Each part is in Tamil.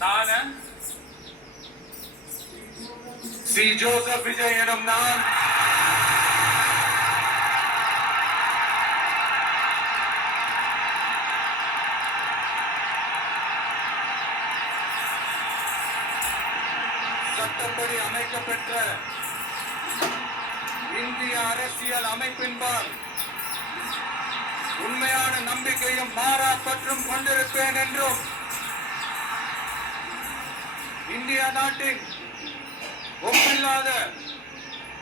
நான் சி. ஜோசப் விஜய் எனும் நான் சட்டப்படி அமைக்கப்பெற்ற இந்திய அரசியல் அமைப்பின்பால் உண்மையான நம்பிக்கையும் மாறா பற்றும் கொண்டிருப்பேன் என்றும் இந்திய நாட்டின் ஒப்பில்லாத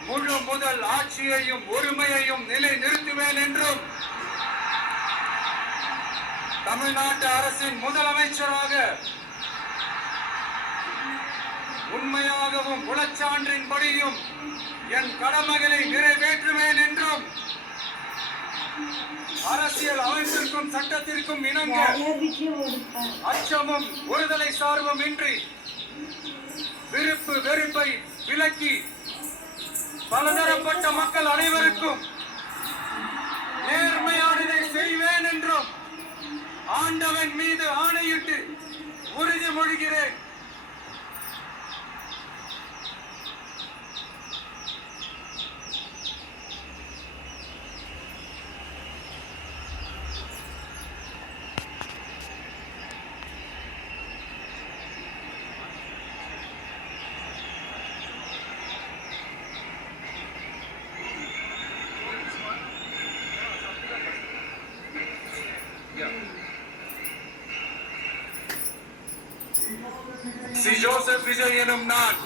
முழு முதல் ஆட்சியையும் உரிமையையும் நிலை நிறுத்துவேன் என்றும் தமிழ்நாட்டு அரசின் முதலமைச்சராக உண்மையாகவும் உளச்சான்றின்படியும் என் கடமைகளை நிறைவேற்றுவேன் என்றும் அரசியல் அமைப்பிற்கும் சட்டத்திற்கும் இணங்க அச்சமும் ஒருதலை சார்பும் இன்றி விருப்பு வெறுப்பை விலக்கி பலதரப்பட்ட மக்கள் அனைவருக்கும் நேர்மையானதை செய்வேன் என்றும் ஆண்டவன் மீது ஆணையிட்டு உறுதிமொழிகிறேன். சி. ஜோசப் விஜய் எனும் நான்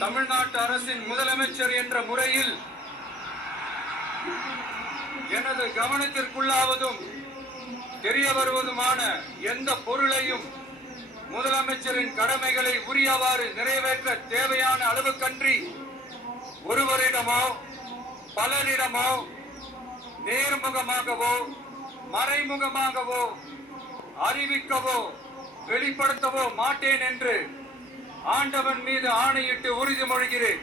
தமிழ்நாட்டு அரசின் முதலமைச்சர் என்ற முறையில் எனது கவனத்திற்குள்ளாவதும் தெரிய வருவதுமான எந்த பொருளையும் முதலமைச்சரின் கடமைகளை உரியவாறு நிறைவேற்ற தேவையான அளவுக்கன்றி ஒருவரிடமோ பலரிடமோ நேர்முகமாகவோ மறைமுகமாகவோ அறிவிக்கவோ வெளிப்படுத்தவோ மாட்டேன் என்று ஆண்டவன் மீது ஆணையிட்டு உறுதிமொழிகிறேன்.